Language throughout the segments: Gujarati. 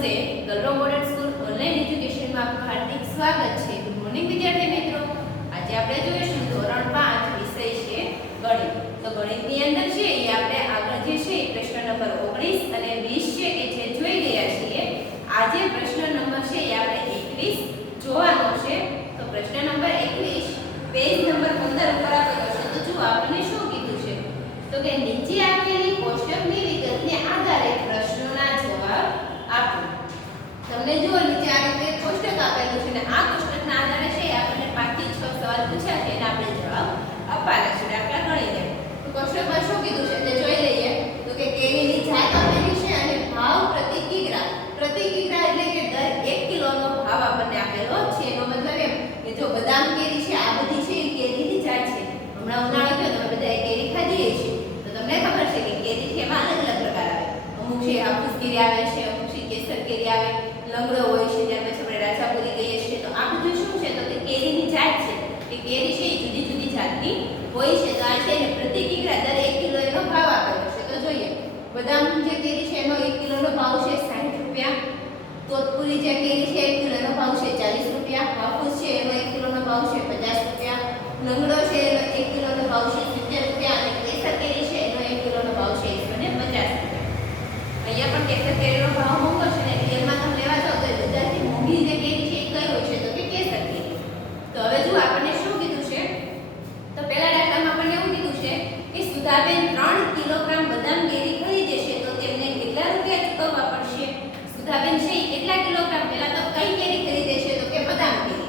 નમસ્તે, ગલરો મોડલ સ્કૂલ ઓનલાઈન એજ્યુકેશનમાં આપનું હાર્દિક સ્વાગત છે. ગુડ મોર્નિંગ વિદ્યાર્થી મિત્રો. આજે આપણે જોઈશું ધોરણ 5 વિષય છે ગણિત. તો ગણિતની અંદર છે એ આપણે આગળ જે છે પ્રશ્ન નંબર 19 અને 20 છે કે જે જોઈ ગયા છીએ. આજે પ્રશ્ન નંબર છે એ આપણે 21 જોવાનો છે. તો પ્રશ્ન નંબર 21 પેજ નંબર 15 ઉપર આપેલો છે. તો જો આપણને શું કીધું છે? તો કે નીચે આપેલી કોષ્ટકની વિગતને આધારે પ્રશ્નોના જવાબ આપો. તમને જો નીચે આ રીતે કોષ્ટક આપેલું છે ને આ કોષ્ટકના આધારે છે આપણને 5 થી 6 સવાલ પૂછ્યા છે અને આપણે જવાબ આપવાના છે. દાખલા ગણી લે. તો કોષ્ટકમાં શું કીધું છે તે જોઈ લઈએ. તો કે કેરીની જાત આપેલી છે અને ભાવ પ્રતિ કિગ્રા. પ્રતિ કિગ્રા એટલે કે દર 1 કિલોનો ભાવ આપણને આપેલો છે. એનો મતલબ એમ કે જો બદામ કેરી છે આ બધી છે એ કેરીની જાત છે. હમણાં ઉનાળો ગયો તમે બધાએ કેરી ખાધી છે. તો તમને ખબર છે કે કેરી છે એમાં અલગ અલગ પ્રકાર આવે. અમુક છે હાફૂસ કેરી આવે છે, અમુક છે કેસર કેરી આવે, લંગડો હોય છે, ત્યાર પછી આપણે રાજાપુરી કહીએ છીએ. તો આ બધું શું છે? તો કે કેરીની જાત છે. કે કેરી છે એ જુદી જુદી જાતની હોય છે. તો આ છે ને પ્રતિ કિગ્રા દર 1 કિલો એનો ભાવ આપેલો છે. તો જોઈએ બદામ જે કેરી છે એનો 1 કિલોનો ભાવ છે 60 રૂપિયા. તોતપુરી જે કેરી છે 1 કિલોનો ભાવ છે 40 રૂપિયા. હાફૂસ છે એનો 1 કિલોનો ભાવ છે 50 રૂપિયા. લંગડો છે એનો 1 કિલોનો ભાવ છે 70 રૂપિયા. અને કેસર કેરી છે એનો 1 કિલોનો ભાવ છે 150 રૂપિયા. અહીંયા પણ કેસર કેરીનો ભાવ મોંઘો છે ને રિયલમાં તમે લેવા જાઓ તો બધાથી મોંઘી જે કેરી છે એ કઈ હોય છે? તો કે કેસર કેરી. તો હવે જો આપણને શું કીધું છે? તો પહેલા દાખલામાં આપણને એવું કીધું છે કે સુધાબેન 3 કિલોગ્રામ બદામ કેરી ખરીદે છે તો તેમને કેટલા રૂપિયા ચૂકવવા પડશે? સુધાબેન છે એ કેટલા કિલોગ્રામ, પહેલા તો કઈ કેરી ખરીદે છે? તો કે બદામ કેરી.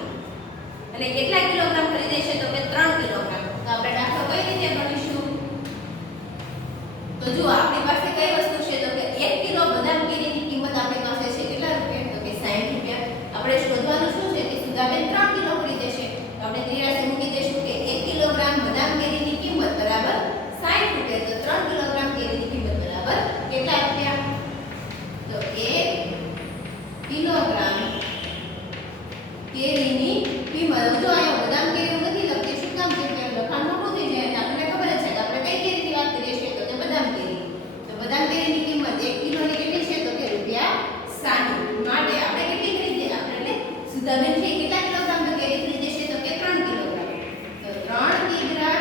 અને કેટલા કિલોગ્રામ ખરીદે છે? તો કે 3 કિલોગ્રામ. તો આપણે દાખલો કઈ રીતે ગણીશું? તો જો આપણી પાસે કઈ વસ્તુ છે? તો કે 1 કિલો બદામ કેરીની કિંમત આપણી પાસે છે કેટલા રૂપિયા? તો કે 60 રૂપિયા. આપણે શોધવાનું શું છે? કે સુધાબેન 3 કિલો ખરીદે છે. તો આપણે ત્રિરાશી મૂકી દઈશું કે 1 કિલોગ્રામ બદામ કેરીની કિંમત બરાબર 60 રૂપિયા. તો 3 કિલોગ્રામ કેરીની કિંમત બરાબર કેટલા રૂપિયા? તો 1 કિલોગ્રામ કેરીની કિંમત. જો અહીંયા બદામ કેરી નથી લખતી. શું કામ? કે લખાણ મોટું થઈ જાય અને આપણને ખબર જ છે કે આપણે કઈ કેરીની વાત કરીએ છીએ? તો કે બદામ કેરી. તો બદામ કેરીની કિંમત 1 કિલોની કેટલી છે? તો કે રૂપિયા 60. માટે આપણે કેટલી ખરીદી? આપણે એટલે સુધાબેન છે કેટલા કિલોગ્રામ તો કેરી ખરીદે છે? તો કે 3 કિલોગ્રામ. તો 3 કિગ્રા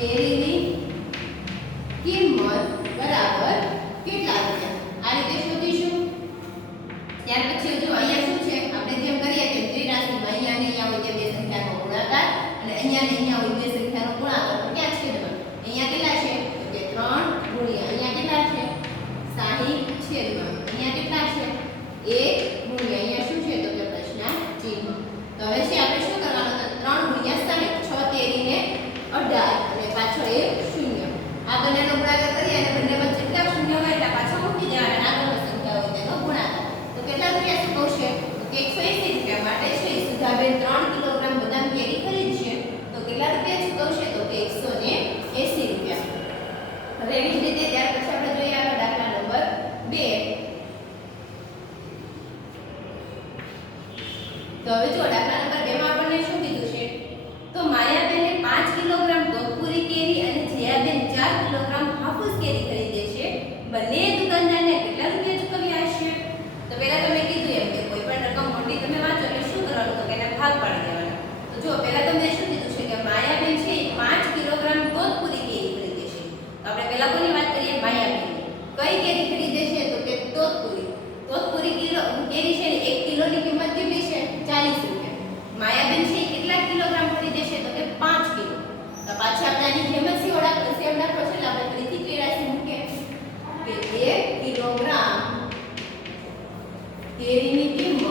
કેરીની કિંમત બરાબર કેટલા રૂપિયા? આ રીતે શોધીશું. ત્યાર પછી જો અહીંયા શું છે? આપણે જેમ કરીએ તેમ ત્રિરાશીમાં અહીંયા ને અહીંયા હોય બે સંખ્યાનો ગુણાકાર અને અહીંયા ને અહીંયા હોય બે સંખ્યાનો ગુણાકાર. તો ક્યાં છેદમાં? અહીંયા કેટલા છે? તો કે 3 ગુણ્યા અહીંયા કેટલા છે? 60 છેદમાં અહીંયા કેટલા છે? 1 ગુણ્યા અહીંયા શું છે? તો કે પ્રશ્ન ચિહ્ન. તો હવે છે આપણે શું કરવાનું? તો 3 ગુણ્યા 60 6 તેરી ને 18 અને પાછળ એક શૂન્ય. આ બંનેનો ગુણાકાર કરીએ અને બંને વચ્ચે કેટલા શૂન્ય હોય એટલે પાછળ મૂકી દેવાના. આગળનો સંખ્યા હોય તેનો ગુણાકાર. તો કેટલા રૂપિયા ચૂકવશે? તો કે 180 રૂપિયા. માટે છે સુધાબેન 3 કિલોગ્રામ બદામ કેરી ખરીદશે તો કેટલા રૂપિયા ચૂકવશે? તો કે 180 રૂપિયા. હવે એવી જ રીતે ત્યાર પછી આપણે જોઈએ આગળ દાખલા નંબર 2. તો હવે જો દાખલા નંબર 2 માં આપણને શું કીધું છે? તો માયાબેને 5 કિલોગ્રામ તોતપુરી કેરી અને જયાબેન 4 કિલોગ્રામ હાફૂસ કેરી ખરીદે છે. બંને દુકાનદારને કેટલા રૂપિયા ચૂકવ્યા હશે? તો પહેલા તમે કીધું એમ કે કોઈ પણ રકમ મોટી તમે વાંચો એટલે શું કરવાનું? તો કે એના ભાગ પાડી દેવાના. તો જો પહેલા તમને શું કીધું છે? કે માયાબેન છે 5 કિલોગ્રામ તોતપુરી કેરી ખરીદે છે. તો આપણે પહેલા કોની વાત કરીએ? માયાબેન. કઈ કેરી ખરીદે છે? તો કે તોતપુરી. તોતપુરી કિલો કેરી છે ને 1 કિલોની કિંમત કેટલી છે? 40 રૂપિયા. માયાબેન છે કેટલા કિલોગ્રામ ખરીદે છે? તો કે 5 કિલો. તો પાછા આપણે આની જેમ જ સેવડા પછી આપણે ફરીથી ત્રિરાશી મૂકીએ કે 1 કિલોગ્રામ કેરીની કિંમત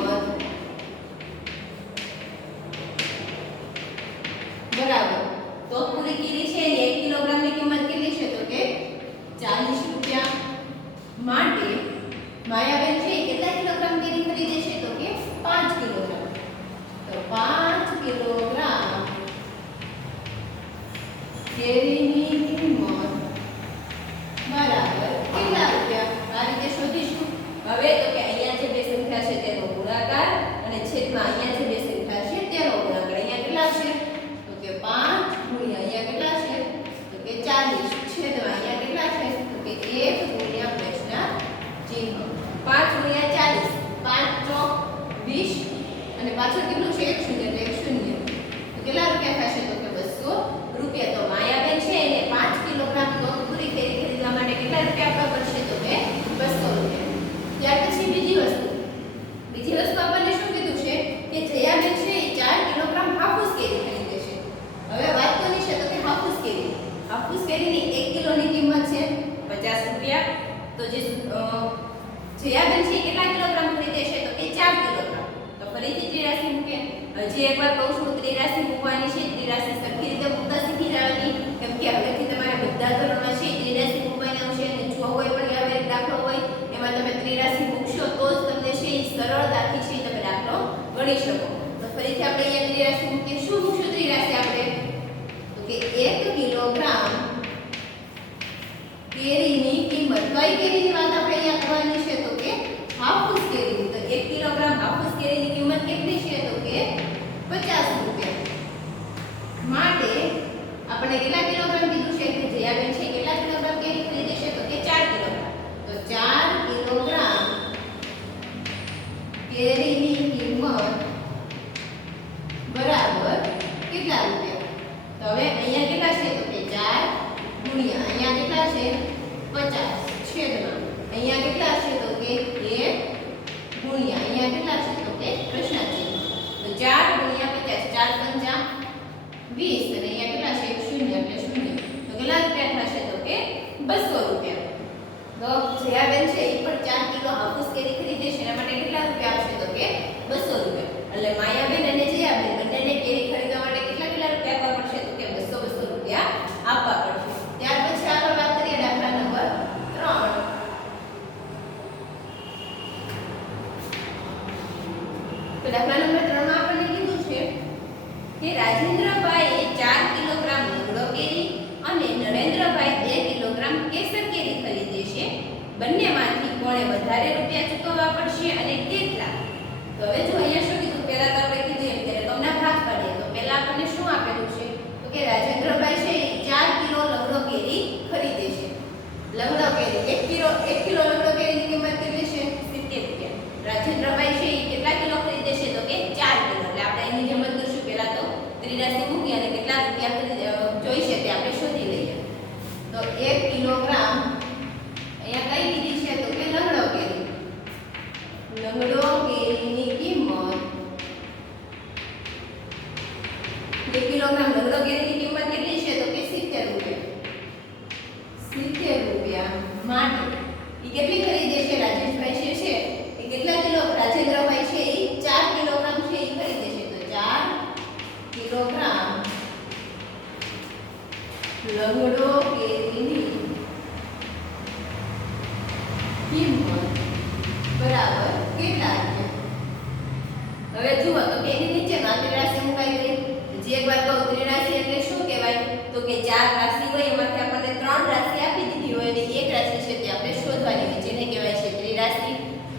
બરાબર તોતપુરી કેરી છે 1 કિલોગ્રામની કિંમત કેટલી છે? તો કે 40 રૂપિયા. માટે માયાબેન છે કેટલા કિલોગ્રામ કેરી ખરીદે છે? તો કે 5 કિલોગ્રામ. તો 5 કિલોગ્રામ કેરીની કિંમત બરાબર કેટલા રૂપિયા? આ રીતે શોધીશું. હવે તો કે અહીંયા જે બે સંખ્યા છે તેનો ગુણાકાર અને છેદમાં અહીંયા જે બે સંખ્યા છે તેનો ગુણાકાર. અહીંયા કેટલા છે? તો કે 5 ગુણ્યા અહીંયા કેટલા છે? તો કે 40 છેદમાં અહીંયા કેટલા છે? તો કે 1 ગુણ્યા પ્રશ્ન ચિહ્ન. 5 ગુણ્યા 40 5 ચોક 20 અને પાછળ કેટલું છે 1 શૂન્ય એટલે 1 શૂન્ય તો કેટલા રૂપિયા થશે તો કે 200 રૂપિયા તો માયાબેન છે એને 5 કિલોગ્રામ દૂધ પૂરી ખરીદવા માટે કેટલા રૂપિયા આપવા પડશે તો કે 200 રૂપિયા ત્યાર પછી બીજી વસ્તુ આપણને શું કીધું છે કે જયાબેન છે એ 4 કિલોગ્રામ હાફૂસ કેરી ખરીદે છે હવે વાત કોની છે તો કે હાફૂસ કેરીની 1 કિલોની કિંમત છે 50 રૂપિયા તો જે જયાબેન છે કેટલા કિલોગ્રામ ખરીદે છે તો કે 4 કિલોગ્રામ તો ફરીથી ત્રિરાશી મૂકે હજી એકવાર કહું છું ત્રિરાશી મૂકવાની છે ત્રિરાશી સરખી રીતે મૂકતા શીખી જવાની કેમ કે હવેથી તમારે બધા ધોરણમાં છે ત્રિરાશી મૂકવાની આવશે અને જો કોઈ પણ વ્યાવહારિક દાખલો હોય એમાં તમે ત્રિરાશી મૂકશો તો જ તમને છે સરળતાથી છે તમે દાખલો ગણી શકો તો ફરીથી આપણે અહીંયા ત્રિરાશી મૂકીએ શું મૂકશું ત્રિરાશી આપણે તો કે 1 કિલોગ્રામ કેરીની કિંમત કઈ કેરીની વાત આપણે અહીંયા કરવાની છે તો કે હાફૂસ કેરીની તો 1 કિલોગ્રામ હાફૂસ કેરીની કિંમત કેટલી છે તો કે 50 રૂપિયા માટે આપણે કેટલા કિલોગ્રામ કીધું છે કે જયાબેન છે કેટલા કિલોગ્રામ કેરી ખરીદે છે તો કે 4 કિલોગ્રામ તો 4 કિલોગ્રામ કેરીની કિંમત બરાબર કેટલા રૂપિયા તો હવે અહીંયા કેટલા છે તો કે 4 ગુણ્યા અહીંયા કેટલા છે 50 છેદમાં અહીંયા કેટલા છે તો કે 1 ગુણ્યા અહીંયા કેટલા છે તો કે પ્રશ્ન ચિહ્ન તો 4 ગુણ્યા 50 4 પંચા 20 અને અહીંયા કેટલા છે 0 એટલે 0 તો કેટલા રૂપિયા થશે તો કે 200 રૂપિયા તો જયાબેન છે એ પણ 4 કિલો હાફૂસ કેરી ખરીદે છે એના માટે કેટલા રૂપિયા આપશે તો કે 200 રૂપિયા એટલે માયાબેન અને જયાબેન બંનેને કેરી ખરીદવા માટે કેટલા રૂપિયા આપવા પડશે તો કે 200 રૂપિયા આપવા પડશે ત્યાર પછી આગળ વાત કરીએ દાખલા નંબર 3 તો દાખલા નંબર 3 માં આપણને કીધું છે કે રાજેન્દ્રભાઈએ 4 કિલોગ્રામ લંગડો કેરી અને નરેન્દ્રભાઈ 2 કિલોગ્રામ કેસર કેરી ખરીદે છે બંનેમાંથી કોણે વધારે રૂપિયા ચૂકવવા પડશે અને કેટલા તો હવે જો અહીંયા શું કીધું પહેલા તો આપણે કીધું એમ કે રકમના ભાગ પાડીએ તો પહેલા આપણને શું આપેલું છે તો કે રાજેન્દ્રભાઈ છે 4 કિલો લંગડો કેરી ખરીદે છે લંગડો કેરી 1 કિલો લંગડો કેરીની કિંમત કેટલી છે 70 રૂપિયા રાજેન્દ્રભાઈ છે એ કેટલા કિલો ખરીદે છે તો કે 4 કિલો એટલે આપણે એની કિંમત કરશું પહેલા તો ત્રિરાશી મૂકી અને કેટલા રૂપિયા જોઈશે તે આપણે શોધી લઈએ તો 1 કિલોગ્રામ અહીંયા કઈ કીધી છે તો કે લંગડો કેરીની કિંમત 1 કિલોગ્રામ લંગડો કેરીની કિંમત કેટલી છે તો કે 70 રૂપિયા માટે એ કેટલી ખરીદે છે રાજેશભાઈ છે એ કેટલા કિલો રાજેન્દ્રભાઈ છે એ 4 કિલોગ્રામ છે એ ખરીદે છે તો 4 કિલોગ્રામ લંગડો કેરીની કિંમત બરાબર કેટલા રૂપિયા હવે જુઓ તો કે એની નીચે ત્રિરાશી મુકાઈ ગઈ જે એકવાર કહું ત્રિરાશી એટલે શું કહેવાય તો કે 4 રાશિ હોય એમાંથી આપણને 3 રાશિ આપી દીધી હોય અને એક રાશિ છે તે આપણે શોધવાની હોય જેને કહેવાય છે ત્રિરાશિ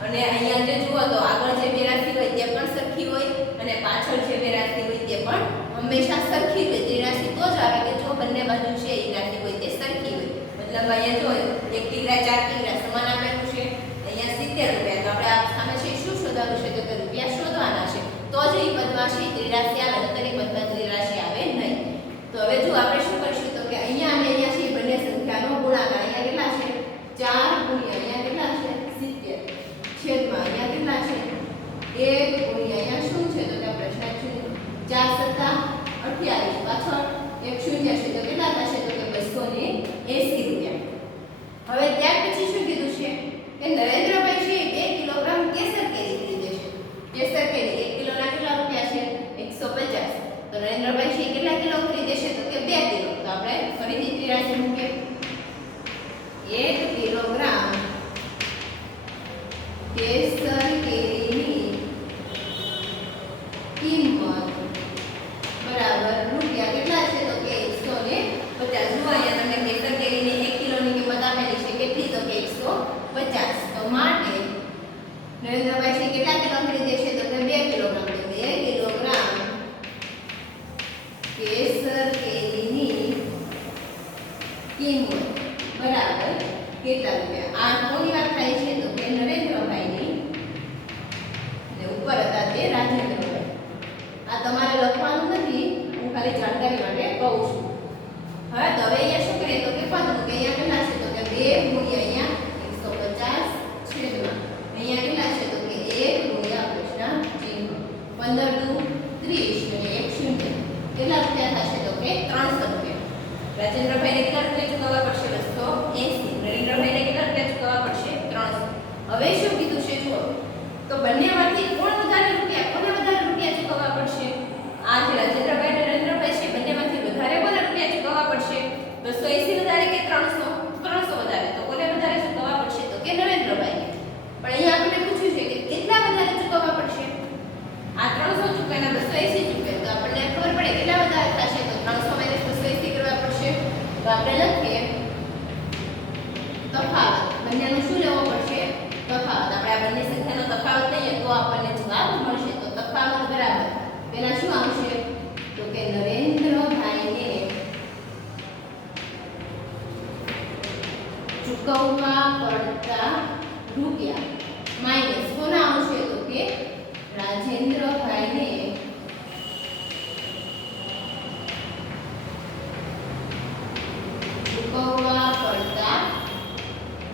અને અહીંયા જે જુઓ તો આગળ જે બે રાશિ હોય તે પણ સરખી હોય અને પાછળ જે બે રાશિ હોય તે પણ હંમેશા સરખી હોય ત્રિરાશિ તો જ આવે કે જો બંને બાજુ છે એ રાશિ હોય તે સરખી હોય મતલબ અહીંયા જો 1 કિગ્રા 4 કિગ્રા સમાન આપેલું છે અહીંયા 70 રૂપિયા તો આપણે આ સામે છે શું શોધવાનું છે તો કે રૂપિયા શોધવાના છે તો જ એ પદમાં છે ત્રિરાશિ આવે નહીંતર એ પદમાં ત્રિરાશિ આવે નહીં તો હવે જો આપણે શું કરીશું તો કે અહીંયા અને અહીંયા છે બંને સંખ્યાનો ગુણાકાર અહીંયા કેટલા છે 4 ગુણ્યા અહીંયા કેટલા છે 70 છેદમાં અહીંયા કેટલા છે 1 ગુણ્યા અહીંયા શું છે તો કે પ્રશ્ન છે 4 સત્તા 28 પાછળ 1 શૂન્ય છે તો કેટલા થશે તો કે 280 રૂપિયા હવે ત્યાર પછી શું કીધું છે કે નરેન્દ્રભાઈ છે 2 કિલોગ્રામ કેસર કેરી ખરીદે છે કેસર કેરી 1 કિલોના કેટલા રૂપિયા છે 150 તો નરેન્દ્રભાઈ છે કેટલા કિલો ખરીદે છે તો કે 2 કિલો તો આપણે ફરીથી ત્રિરાશી મૂકીએ 1 કિલોગ્રામ કેસર કેરીની કિંમત બરાબર રૂપિયા કેટલા છે તો કે 150 જુઓ અહીંયા તમને કેસર કેરીની 1 કિલોની કિંમત આપેલી છે કેટલી તો કે 150 તો માટે નરેન્દ્રભાઈ છે કેટલા કિલો ખરીદે છે તો કે 2 કિલોગ્રામ તો 2 કિલોગ્રામ કેસર કેરીની કિંમત બરાબર કેટલા રૂપિયા આ કોની વાત થાય છે તો કે નરેન્દ્રભાઈ રાજેન્દ્રભાઈને કેટલા રૂપિયા ચૂકવવા પડશે 280. નરેન્દ્રભાઈને કેટલા રૂપિયા ચૂકવવા પડશે 300. હવે શું કીધું છે જુઓ, તો બંનેમાંથી કોણ વધારે રૂપિયા ચૂકવવા પડશે? આ જે રાજેન્દ્રભાઈ અને નરેન્દ્રભાઈ છે બંનેમાંથી વધારે કોને રૂપિયા ચૂકવવા પડશે? 280 વધારે કે 300? 300 વધારે. તો કોને વધારે ચૂકવવા પડશે? તો કે નરેન્દ્રભાઈને. પણ અહીંયા આપણને પૂછ્યું છે કે કેટલા વધારે ચૂકવવા પડશે? આ 300 ચૂકવે અને 280 ચૂકવે તો આપણને ખબર પડે કેટલા વધારે થશે. તો 300 - 280 કરવા પડશે. તો આપણે લખીએ તફાવત. બંનેનું શું લેવો પડશે? તફાવત. આપણે આ બંને સંખ્યાનો તફાવત લઈએ તો આપણને જવાબ મળશે. તો તફાવત બરાબર પહેલા શું આવશે? તો કે નરેન્દ્રભાઈને ચૂકવવા પડતા રૂપિયા માઈનસ કોના આવશે? તો કે રાજેન્દ્રભાઈને ચૂકવવા પડતા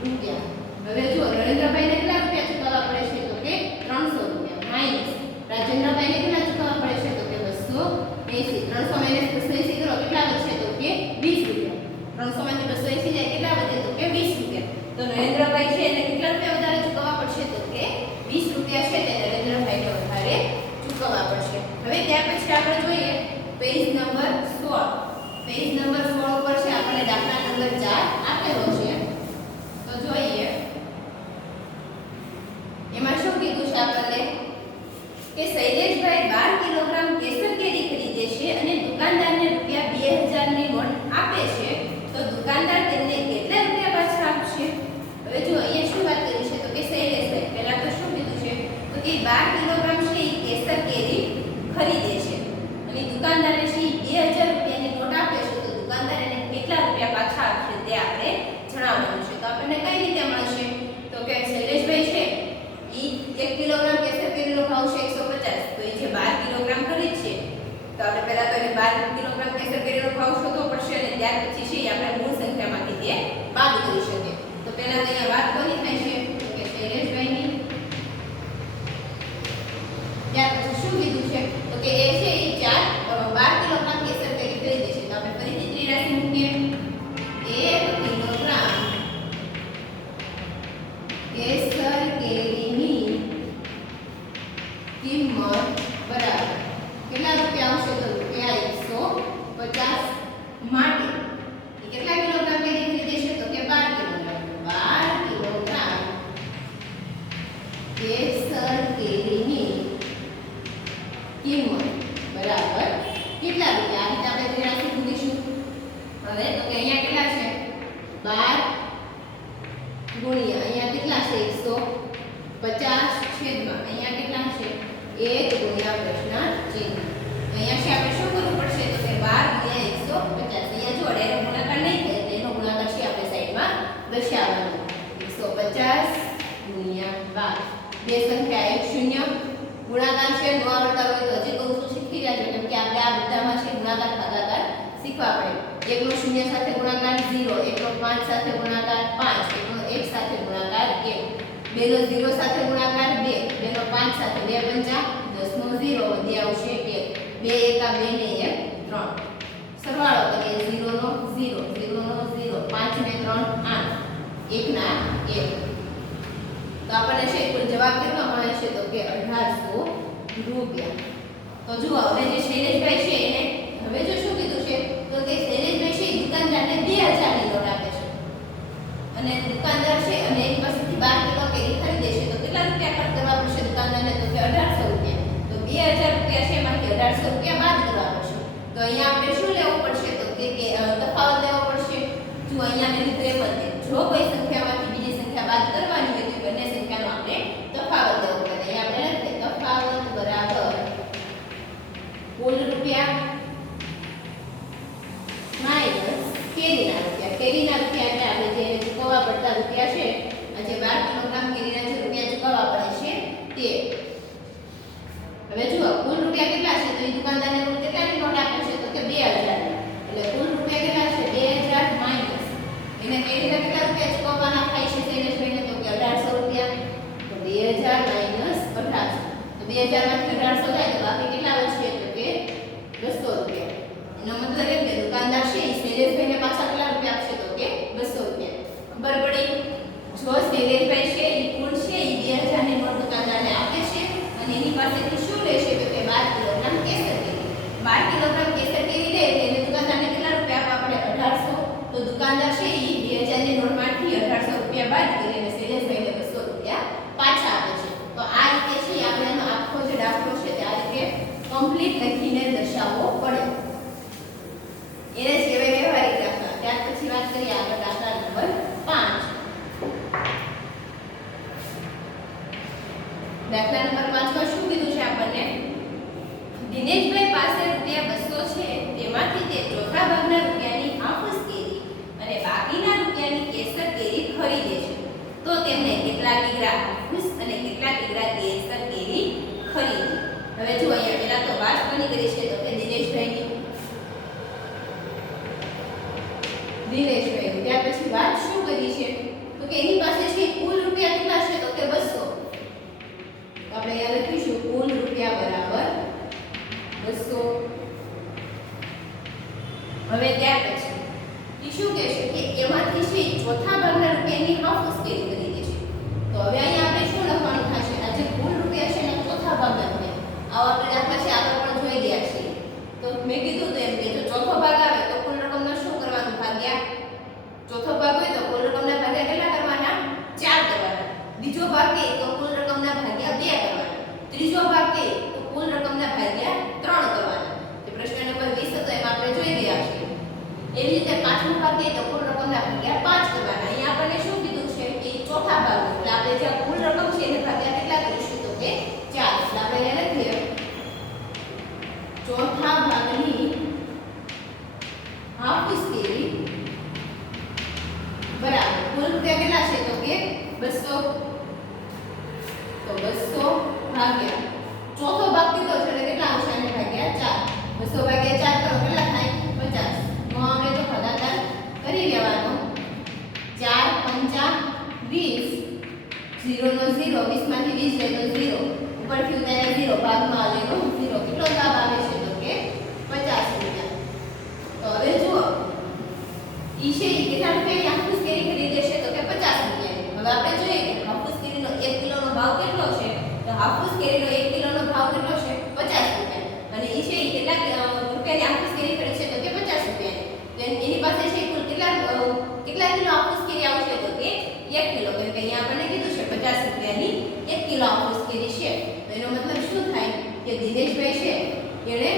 રૂપિયા. હવે જો નરેન્દ્રભાઈને કેટલા રૂપિયા ચૂકવવા પડે છે? તો કે 300 રૂપિયા માઈનસ રાજેન્દ્રભાઈને કેટલા ચૂકવવા પડે છે? તો કે 280. 300 - 280 કરો કેટલા વધશે? તો કે 20 રૂપિયા. 300 માંથી 280 જાય કેટલા વધે? તો કે 20 રૂપિયા. તો નરેન્દ્રભાઈ છે એને કેટલા રૂપિયા વધારે ચૂકવવા પડશે? તો કે 20 રૂપિયા છે તે નરેન્દ્રભાઈને વધારે ચૂકવવા પડશે. હવે ત્યાર પછી આપણે જોઈએ પેજ નંબર 16. પેજ નંબર 16 ઉપર છે આપણે દાખલા નંબર 4 આપેલો છે. તો જોઈએ એમાં શું કીધું છે આપણને કે શૈલેષભાઈ 12 કિલોગ્રામ કેસર કેરી ખરીદે છે અને દુકાનદારને રૂપિયા 2000 ની નોટ આપે છે. તો દુકાનદાર તેમને કેટલા રૂપિયા પાછા આપશે? હવે જો અહીંયા શું વાત કરી છે? તો કે શૈલેષભાઈ પહેલા તો શું કીધું છે? તો કે 12 કિલોગ્રામ છે એ કેસર કેરી ખરીદે છે અને દુકાનદારને છે 2000 રૂપિયાની નોટ આપે છે. તો દુકાનદાર એને કેટલા રૂપિયા પાછા આપશે તે આપણે જણાવવાનું છે. તો આપણને કઈ રીતે મળશે? તો કે શૈલેષભાઈ છે ઈ 1 કિલોગ્રામ કેસર કેરીનો ભાવ છે 150. તો એ જે 12 કિલોગ્રામ ખરીદ છે તો આપણે પહેલા તો એને 12 કિલોગ્રામ કેસર કેરીનો ભાવ શોધવો પડશે અને ત્યાર પછી છે આપણે મૂળ સંખ્યામાંથી તે બાદ કરી શકીએ. તો પહેલા તો અહીંયા વાત કોની થાય છે? તો કે શૈલેષભાઈની. ત્યાર પછી શું કીધું છે? તો કે એ છે એ 12 કિલોગ્રામ કેસર કેરી ખરીદે છે. તો આપણે ફરીથી ત્રિરાશી મૂકીએ. 1 કિલોગ્રામ કેસર કેરીની કિંમત બરાબર કેટલા રૂપિયા આવશે? તો રૂપિયા 150 માટે એ કેટલા કિલોગ્રામ કેરી ખરીદે છે? તો કે 12 કિલોગ્રામ. 12 કિલોગ્રામ કેસર કેરીની કિંમત બરાબર કેટલા રૂપિયા? આ રીતે આપણે ત્રિરાશી મૂકીશું. હવે તો કે અહીંયા કેટલા છે? 12 ગુણ્યા અહીંયા કેટલા છે? 150 છેદમાં અહીંયા કેટલા છે? 1 ગુણ્યા પ્રશ્ન ચિહ્ન. અહીંયા છે આપણે શું કરવું પડશે? તો કે 12 ગુણ્યા 150. અહીંયા જો ડાયરેક્ટ ગુણાકાર નહીં થાય એટલે એનો ગુણાકાર છે આપણે સાઈડમાં દર્શાવવાનો. 150 ગુણ્યા 12. બે સંખ્યા 1 0 ગુણાકાર છે ન આવડતા હોય તો હજી કહું છું શીખી જાજો કેમ કે આપણે આ બધામાં છે ગુણાકાર ભાગાકાર શીખવા પડે. 1 નો 0 સાથે ગુણાકાર 0, 1 નો 5 સાથે ગુણાકાર 5, 1 નો 1 સાથે ગુણાકાર 1, 2 નો 0 સાથે ગુણાકાર 2, 2 નો 5 સાથે 2 પંચા 10 નો 0 વધી આવશે 1, 2 એકા 2 ને 1 3. સરવાળો કરીએ 0 નો 0, 0 નો 0, 5 ને 3 8, 1 ના 1. તો આપણને છે કુલ જવાબ કેટલો મળે છે? તો કે 1800 રૂપિયા. તો જુઓ હવે જે શૈલેષભાઈ છે એને હવે જો શું કીધું છે? તો કે શૈલેષભાઈ છે દુકાનદારને 2000 ની નોટ આપે છે અને દુકાનદાર છે અને એની પાસેથી 12 કિલો કેરી ખરીદે છે. તો કેટલા રૂપિયા ખર્ચ કરવા પડશે દુકાનદારને? તો કે 1800 રૂપિયા. તો 2000 રૂપિયા છે એમાંથી 1800 રૂપિયા બાદ કરવા પડશે. તો અહીંયા આપણે શું લેવું પડશે? તો કે તફાવત લેવો પડશે. જો અહીંયા મેં લીધું એમ જ જો કોઈ સંખ્યામાંથી બીજી સંખ્યા બાદ કરવાની હોય તો બંને સંખ્યાનો આપણે તફાવત લેવો પડે. અહીંયા આપણે લખીએ તફાવત બરાબર કુલ રૂપિયા માઈનસ કેરીના રૂપિયા. કેરીના રૂપિયા એટલે આપણે જે ચૂકવવા પડતા રૂપિયા છે આ જે 12 કિલોગ્રામ કેરીના જે રૂપિયા ચૂકવવા પડે છે તે. હવે જુઓ કુલ રૂપિયા કેટલા છે? તો એ દુકાનદારને કુલ કેટલાની નોટ આપે છે? તો કે 2000 ની. એટલે કુલ રૂપિયા કેટલા છે? 2000 માઈનસ એને કેરીના કેટલા રૂપિયા ચૂકવવાના થાય છે શૈલેષભાઈને? તો કે 1800 રૂપિયા. તો 2000 માઈનસ 1800. તો 2000 માંથી 1800 થાય તો બાકી કેટલા વધશે? તો કે 200 રૂપિયા. એનો મતલબ એમ કે દુકાનદાર છે એ શૈલેષભાઈને પાછા કેટલા રૂપિયા આપશે તો કે 200 રૂપિયા. ખબર પડી? જો શૈલેષભાઈ છે એ કુલ છે એ 2000 ની નોટ દુકાનદારને આપે છે અને એની પાસેથી શું લેશે તો કે 12 કિલોગ્રામ કેસર કેરી. 12 કિલોગ્રામ કેસર કેરી લે એટલે દુકાનદારને કેટલા રૂપિયા આપવા પડે? 1800. તો દુકાનદાર છે એ 2000 ની નોટમાંથી 1800 રૂપિયા બાદ કરીને શૈલેષભાઈને 200 રૂપિયા પાછા આપે છે. તો આ રીતે છે આપણે આનો આખો જે દાખલો છે તે આ રીતે કમ્પ્લીટ લખીને દર્શાવવો પડે. એને જ કહેવાય વ્યવહારિક દાખલા. ત્યાર પછી વાત કરીએ આગળ દાખલા નંબર 5. દાખલા નંબર 5 માં શું કીધું છે આપણને? દિનેશભાઈ પાસે રૂપિયા 200 છે, તેમાંથી તે ચોથા ભાગના રૂપિયાની હાફૂસ કેરી અને બાકીના રૂપિયાની કેસર કેરી ખરીદે છે. તો તેમને કેટલા કિગ્રા હાફૂસ અને કેટલા કિગ્રા કેસર કેરી ખરીદી? હવે જો અહીંયા પહેલા તો વાત કોની કરી છે તો કે દિનેશભાઈની. દિનેશભાઈ ત્યાર પછી વાત શું કરી છે તો કે એની પાસે છે કુલ રૂપિયા કેટલા છે તો કે 200. આપણે અહીંયા લખીશું કુલ રૂપિયા બરાબર 200. હવે ત્યાર પછી એ શું કહેશે કે એમાંથી છે ચોથા ભાગના રૂપિયાની હાફૂસ કેરી ખરીદે છે. તો હવે અહીંયા આપણે શું લખવાનું થશે? આ જે કુલ રૂપિયા છે એના ચોથા ભાગના રૂપિયા. આવા આપણે દાખલા છે આગળ પણ જોઈ ગયા છીએ. તો મેં કીધું તો એમ કે જો ચોથો ભાગ આવે તો કુલ રકમનો શું કરવાનું? ભાગ્યા. ચોથો ભાગ હોય તો કુલ રકમના ભાગ્યા કેટલા કરવાના? 4 કરવાના. બીજો ભાગ કે તો કુલ રકમના ભાગ્યા 2 કરવાના. ત્રીજો ભાગ કે તો કુલ રકમના ભાગ્યા 3 કરવાના. જે પ્રશ્ન નંબર 20 હતો એમાં આપણે જોઈ ગયા છીએ. એવી રીતે પાંચમો ભાગ કે તો કુલ રકમના ભાગ્યા 5 કરવાના. અહીંયા આપણને શું કીધું છે કે ચોથા ભાગ એટલે આપણે જે કુલ રકમ છે એને ભાગ્યા કેટલા કરીશું તો કે 4. એટલે આપણે એને લખીએ ચોથા ભાગની હાફૂસ કેરી બરાબર કુલ રૂપિયા કેટલા છે તો કે 200. તો 200 ભાગ્યા ચોથો ભાગ કીધો છે એટલે કેટલા આવશે? અને ભાગ્યા 4. 200 ભાગ્યા 4 કરો કેટલા થાય? 50. તો આપણે તો ભાગાકાર કરી લેવાનો. 4 5 20. 0 નો 0 20 માંથી 20 જાય તો 0 ઉપરથી ઉતારે 0 ભાગમાં આવેલો 0. કેટલો જવાબ આવે છે તો કે 50 રૂપિયા. તો હવે જુઓ ઈ છે ઈ કેટલા રૂપિયાની હાફૂસ કેરી ખરીદે છે તો કે 50 રૂપિયાની. હવે આપણે જોઈએ કે હાફૂસ કેરીનો 1 કિલોનો ભાવ કેટલો છે? તો હાફૂસ કેરીનો 1 કિલોનો ભાવ કેટલો છે? 50 રૂપિયા. અને ઈ છે ઈ કેટલા રૂપિયાની હાફૂસ કેરી ખરીદે છે તો કે 50 રૂપિયાની. તો એની પાસે છે કુલ કેટલા કિલો હાફૂસ કેરી આવશે તો કે 1 કિલો. કેમ કે અહીંયા આપણને કીધું છે 50 રૂપિયાની 1 કિલો હાફૂસ કેરી છે. તો એનો મતલબ શું થાય કે દિનેશભાઈ છે એણે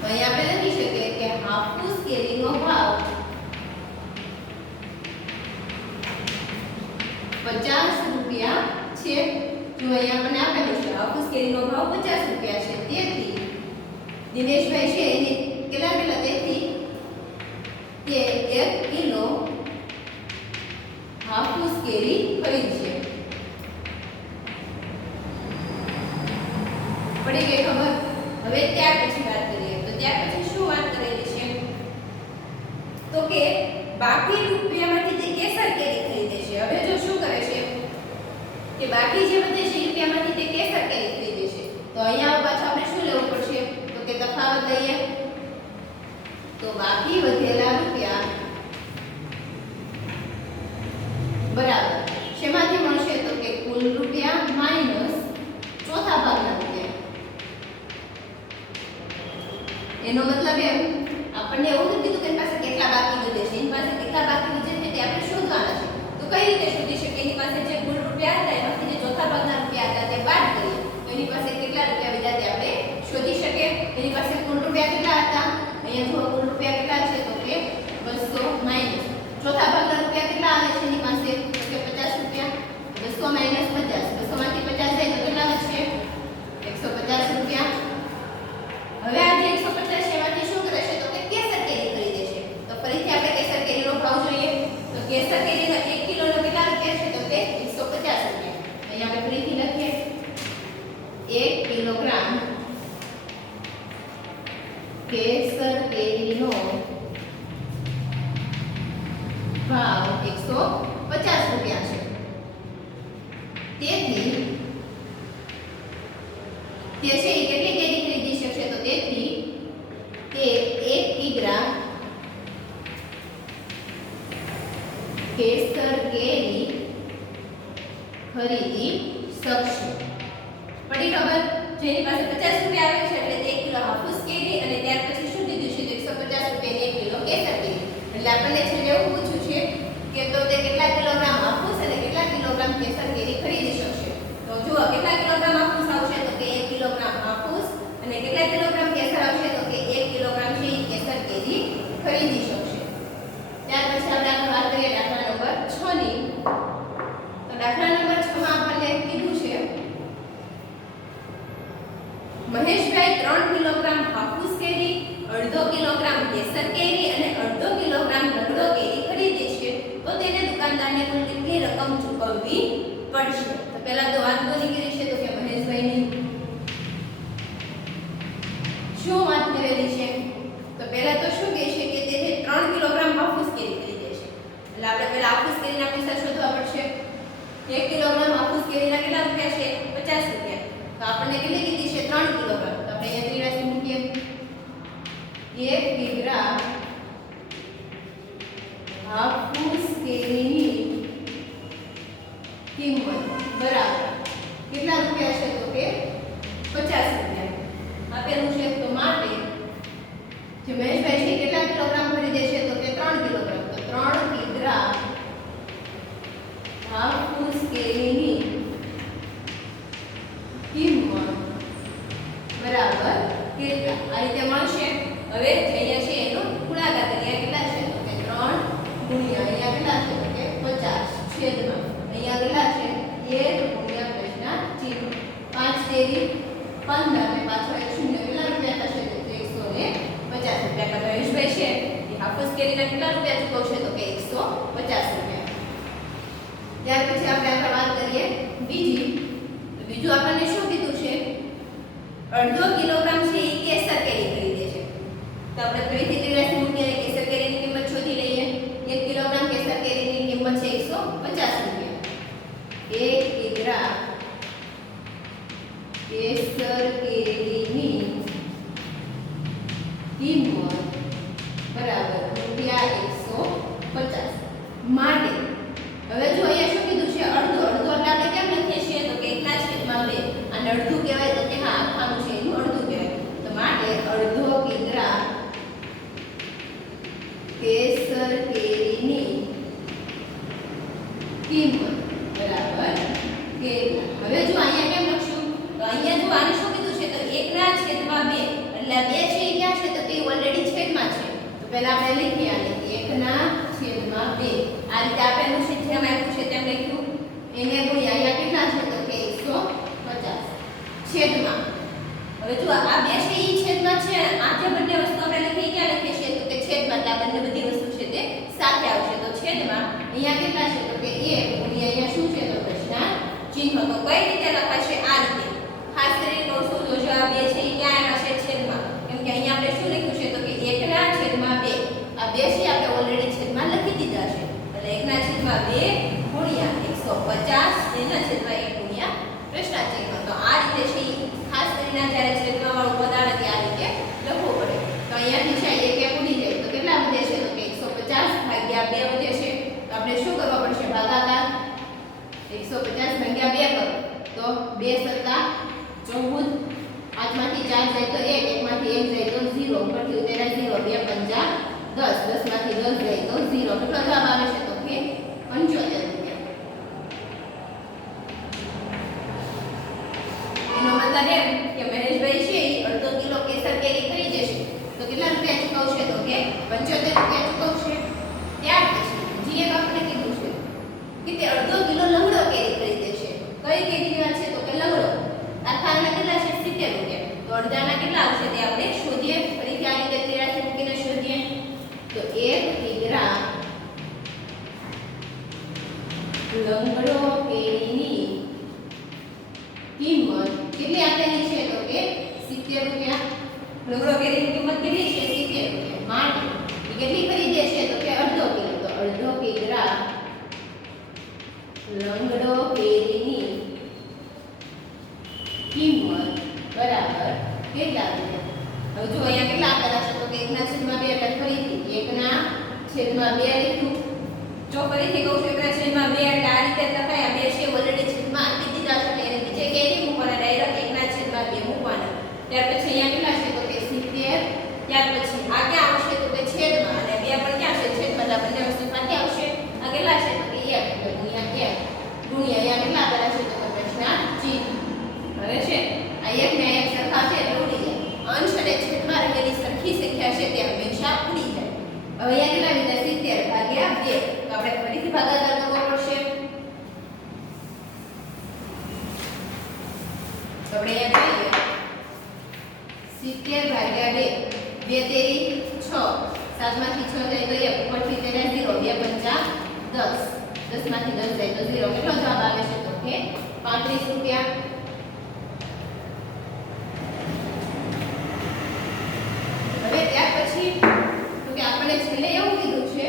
તો અહીંયા આપણે લખી શકીએ કે હાફૂસ કેરીનો ભાવ 50 રૂપિયા છે. જો અહીંયા આપણને આપેલું છે હાફૂસ કેરીનો ભાવ 50 રૂપિયા છે. તેથી દિનેશભાઈ છે એને કેટલા તેથી તે 1 કિલો હાફૂસ કેરી ખરીદશે. પડી ગઈ ખબર? હવે ત્યાર પછી વાત કરીએ તો ત્યાર પછી શું વાત કરેલી છે તો કે બાકી રૂપિયામાંથી તે કેસર કેરી ખરીદે છે. હવે જો શું કરે છે કે બાકી જે વધે છે રૂપિયામાંથી તે કેસર કેરી ખરીદે છે. તો અહીંયા પાછું આપણે શું લેવું પડશે તો કે તફાવત લઈએ. તો બાકી વધેલા રૂપિયા બરાબર શેમાંથી મળશે તો કે કુલ રૂપિયા માઈનસ ચોથા ભાગના રૂપિયા. એનો મતલબ એમ આપણને એવું નથી કીધું કે એની પાસે કેટલા બાકી વધે છે. એની પાસે કેટલા બાકી વધે છે તે આપણે શોધવાના છે. તો કઈ રીતે શોધી શકીએ? એની પાસે જે કુલ રૂપિયા હતા એમાંથી જે ચોથા ભાગના રૂપિયા હતા તે બાદ કરીએ તો એની પાસે કેટલા રૂપિયા વધ્યા તે આપણે શોધી શકીએ. એની પાસે કુલ રૂપિયા કેટલા હતા? અહીંયા જો કુલ રૂપિયા કેટલા છે તો કે 200 માઈનસ ચોથા ભાગના રૂપિયા કેટલા આવે છે એની પાસે તો કે 50 રૂપિયા. 200 માઈનસ 50 200 માંથી 50 જાય તો કેટલા વધશે? 150 રૂપિયા. હવે આ જે 150 એમાંથી શું કરે છે તો કે કેસર કેરી ખરીદે છે. તો ફરીથી આપણે કેસર કેરીનો ભાવ જોઈએ. તો કેસર કેરીનો 1 કિલોનો કેટલા રૂપિયા છે તો કે 150 રૂપિયા. અહીંયા આપણે ફરીથી લખીએ 1 કિલોગ્રામ કેસર કેરીનો ભાવ 150 રૂપિયા છે. તેથી તે છે કેટલી કેરી ખરીદી શકશે ખરીદી શકશે. પડી ખબર? જેની પાસે 50 રૂપિયા આવે છે એટલે તે 1 કિલો હાફૂસ કેરી અને ત્યાર પછી શું કીધું છે તો 150 રૂપિયાની 1 કિલો કેસર કેરી. એટલે આપણને છેલ્લે એવું પૂછ્યું છે કે તો તે કેટલા કિલોગ્રામ હાફૂસ અને કેટલા કિલોગ્રામ કેસર કેરી ખરીદી શકશે. તો જુઓ કેટલા કિલોગ્રામ હાફૂસ આવશે તો કે 1 કિલોગ્રામ હાફૂસ અને કેટલા કિલોગ્રામ કેસર આવશે તો કે 1 કિલોગ્રામ છે કેસર કેરી ખરીદી શકશે. ત્યાર પછી આપણે વાત કરીએ દાખલા નંબર 6 ની. તો દાખલા નંબર 6 માં આપણને કીધું છે મહેશભાઈ 3 કિલોગ્રામ હાફૂસ કેરી, 1/2 કિલોગ્રામ કેસર કેરી અને 1/2 કિલોગ્રામ લંગડો કેરી ખરીદે છે તો તેને દુકાનદારને કુલ કેટલી રકમ ચૂકવવી પડશે. તો પહેલા તો વાત કોની કરી છે તો કે મહેશભાઈની. શું વાત કરેલી છે તો પહેલા તો શું કહે છે કે તે 3 કિલોગ્રામ હાફૂસ કેરી ખરીદે છે. એટલે આપણે પહેલા હાફૂસ કેરીના પૈસા શોધવા પડશે. 1 કિલોગ્રામ હાફૂસ કેરીના કેટલા રૂપિયા છે 50 રૂપિયા. તો આપણને કેટલી કીધી છે 3 કિલોગ્રામ. તો આપણે અહીંયા ત્રિરાશી મૂકીએ. 1 કિલોગ્રામ હાફૂસ કેરીની કિંમત બરાબર કેટલા રૂપિયા છે તો કે 50 રૂપિયા આપેલું છે. તો માટે જે મહેશભાઈ છે કેટલા કિલોગ્રામ ખરીદે છે તો કે 3 કિલોગ્રામ. તો 3 કિલોગ્રામ હાફૂસ કેરીની કિંમત બરાબર કેટલા આ રીતે મળશે. હવે અહીંયા છે એનો ગુણાકાર કરીએ. કેટલા છે તો કે 3 ગુણ્યા અહીંયા કેટલા છે તો કે 50 છેદમાં અહીંયા કેટલા છે 1 ગુણ્યા પ્રશ્ન ચિહ્ન 5 તેરી 15 અને પાછળ એક શૂન્ય કેટલા રૂપિયા થશે તો 150 રૂપિયા. તો મહેશભાઈ છે એ હાફૂસ કેરીના કેટલા રૂપિયા ચૂકવશે તો કે 150 રૂપિયા. ત્યાર પછી આપણે આગળ વાત કરીએ બીજી. બીજું આપણને શું કીધું છે 1/2 કિલોગ્રામ છે એ કેસર કેરી ખરીદે છે. તો આપણે ફરીથી ત્રિરાશી મૂકીને કેસર કેરીની કિંમત શોધી લઈએ. 1 કિલોગ્રામ કેસર કેરીની કિંમત છે 150 રૂપિયા. 1 કિલોગ્રામ કેસર કેરીની કિંમત બરાબર રૂપિયા 150 માટે હવે જો અહીંયા શું કીધું છે અડધું એટલે આપણે કેમ લખીએ છીએ તો કે 1/2 અને અડધું કહેવાય તો કે હા આખાનું છે એનું અડધું કહેવાય. તો માટે 1/2 કિલોગ્રામ કેસર કેરીની કિંમત બરાબર કેટલા. હવે જો અહીંયા કેમ લખશું તો અહીંયા જો આને શું કીધું છે તો 1/2 એટલે 2 છે એ ક્યાં છે તો તે ઓલરેડી છેદમાં છે. તો પહેલા આપણે લખીએ આને 1/2 આ રીતે આપેલું છે જેમ આપ્યું છે તેમ લખ્યું. એને ગુણ્યા અહીંયા કેટલા છે તો કે 150 છેદમાં. હવે જો આ 2 છે એ છેદમાં છે. આ જે બંને વસ્તુ આપણે લખી ક્યાં લખીએ છીએ તો કે છેદમાં. એટલે આ બંને બધી વસ્તુ છે તે સાથે આવશે. તો છેદમાં અહીંયા કેટલા છે તો કે 1 ગુણ્યા અહીંયા શું છે તો પ્રશ્ન ચિહ્ન. તો કઈ રીતે લખાશે આ રીતે. ખાસ કરીને કહું છું જો આ 2 છે એ ક્યાં આવ્યા છે છેદમાં. કેમ કે અહીંયા આપણે શું લખ્યું છે તો કે 1/2. આ 2 છે આપણે ઓલરેડી છેદમાં લખી દીધા છે. એટલે 1/2 ગુણ્યા 150 એના છેદમાં 1 ગુણ્યા પ્રશ્ન ચિહ્ન. તો આ રીતે છે ખાસ કરીને જ્યારે છેદમાં વાળું પદ આવે ત્યારે રીતે લખવું પડે. તો અહીંયાથી છે 1 ઉડી જાય તો કેટલા વધે છે તો કે 150 ભાગ્યા 2 વધે છે. તો આપણે શું કરવો પડશે ભાગાકાર. 150 ભાગ્યા 2 કરો તો 2 સત્તા 14 5માંથી 4 જાય તો 1 1માંથી 1 જાય તો 0 ઉપરથી ઉતર્યા 0 2 5 10 10માંથી 10 જાય તો 0. કેટલો જવાબ આવે છે તો કે 75 રૂપિયા. એનો મતલબ એમ કે મહેશભાઈ છે એ 1/2 કિલો કેસર કેરી ખરીદે છે તો કેટલા રૂપિયા ચૂકવશે તો કે 75 રૂપિયા ચૂકવશે. ત્યાર પછી જે એક આપણે કીધું છે કે તે 1/2 કિલો લંગડો કેરી ખરીદે છે. કઈ કેરીની વાત છે તો કે લંગડો. આખાના કેટલા છે 70 રૂપિયા. તો અડધાના કેટલા આવશે તે આપણે શોધીએ. ફરીથી આ રીતે ત્રિરાશી મૂકીને શોધીએ. તો 1 કિલોગ્રામ લંગડો કેરીની કિંમત કેટલી આપેલી છે તો કે 70 રૂપિયા. લંગડો કેરીની કિંમત કેટલી છે 70 રૂપિયા. માટે કેટલી ખરીદે છે તો કે 1/2 કિલો. તો 1/2 કિલોગ્રામ લંગડો કેરીની કિંમત બરાબર કેટલા રૂપિયા. હવે જો અહીંયા કેટલા આપેલા છે તો કે 1/2 એટલે ફરીથી 1/2 લખ્યું. જો ફરીથી કહું છું 1/2 એટલે આ રીતે લખાય. 2 છે ઓલરેડી આપણે અહીંયા જોઈએ 70 ભાગ્યા 2 2 તેરી 6 7 માંથી 6 જાય તો 1 ઉપરથી તેના 0 2 પંચા 10 10 માંથી 10 જાય તો 0 કેટલો જવાબ આવે છે તો કે 35 રૂપિયા. હવે ત્યાર પછી તો કે આપણે છેલ્લે એવું કીધું છે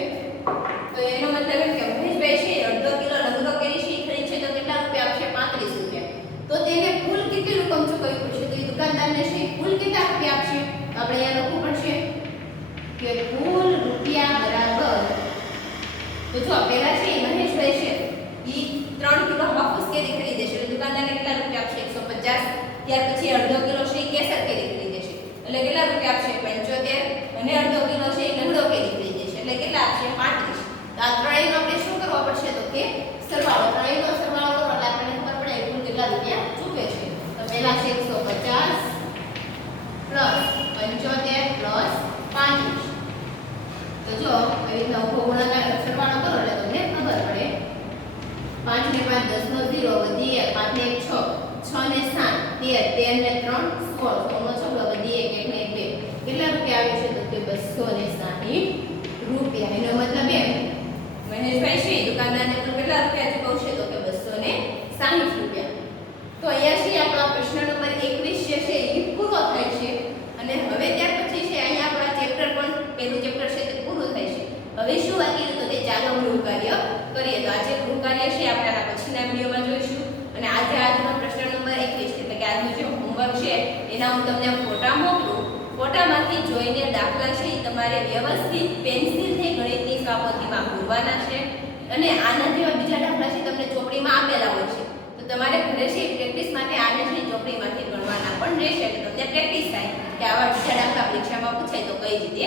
તો એનો મતલબ એમ કે મહેશભાઈ છે અડધો કિલો લંગડો કેરી છે ખરીદ છે તો કેટલા રૂપિયા આપશે 35 રૂપિયા. તો તેને કુલ કેટલી રકમ ચૂકવવી પડશે તો એ દુકાનદારને છે કુલ કેટલા રૂપિયા આપશે આપણે અહીંયા લખવું પડશે કે કુલ રૂપિયા બરાબર તો જો પહેલા છે મહેશભાઈ છે ઈ 3 કિલો હાફૂસ કેરી ખરીદે છે એટલે દુકાનદારને કેટલા રૂપિયા આપશે 150. ત્યાર પછી અડધો કિલો છે કેસર કેરી ખરીદે છે એટલે કેટલા રૂપિયા આપશે 75 અને અડધો કિલો છે લંગડો કેરી ખરીદે છે એટલે કેટલા આપશે 35. તો આ ત્રણેયનો આપણે શું કરવા પડશે તો કે સરવાળો ત્રણેયનો સરવાળો કરો એટલે આપણને ખબર પડે કુલ કેટલા રૂપિયા ચૂકવે છે. તો પહેલા છે 150 + 75 + 35. તો જો આવી રીતના ઉભો ગુણાકાર સરવાળો કરો એટલે તમને ખબર પડે 5 ને 5 10 નો 0 વધી 5 ને 1 6 6 ને 7 13 ને 3 16 નો 6 વધી 1 ને 2 કેટલા રૂપિયા આવે છે તો કે 260 રૂપિયા. એનો મતલબ એમ મહેશભાઈ છે દુકાનદારને તો કેટલા રૂપિયા ચૂકવશે તો કે 260 રૂપિયા. તો અહીંયા છે આપણા પ્રશ્ન નંબર 21 જે છે એ પૂરો થાય છે અને હવે ત્યાર પછી છે અહીંયા આપણા ચેપ્ટર પણ પહેલું ચેપ્ટર છે તે પૂરું થાય છે. હવે શું બાકી તો તે ચાલો ગૃહ કાર્ય કરીએ. તો આજે ગૃહ કાર્ય છે આપણે આના પછીના વિડિયોમાં જોઈશું અને આજે આજનો પ્રશ્ન નંબર 21 એટલે કે આજનું જે હોમવર્ક છે એના હું તમને ફોટા મોકલું. ફોટામાંથી જોઈને દાખલા છે એ તમારે વ્યવસ્થિત પેન્સિલથી ગણિતની કાપોતીમાં પૂરવાના છે અને આના જેવા બીજા દાખલા છે તમને ચોપડીમાં આપેલા હોય છે તો તમારે ઘરે છે પ્રેક્ટિસ માટે આને છે ચોપડીમાંથી ગણવાના પણ રહેશે એટલે તમને પ્રેક્ટિસ થાય કે આવા બીજા દાખલા પરીક્ષામાં પૂછાય તો કઈ રીતે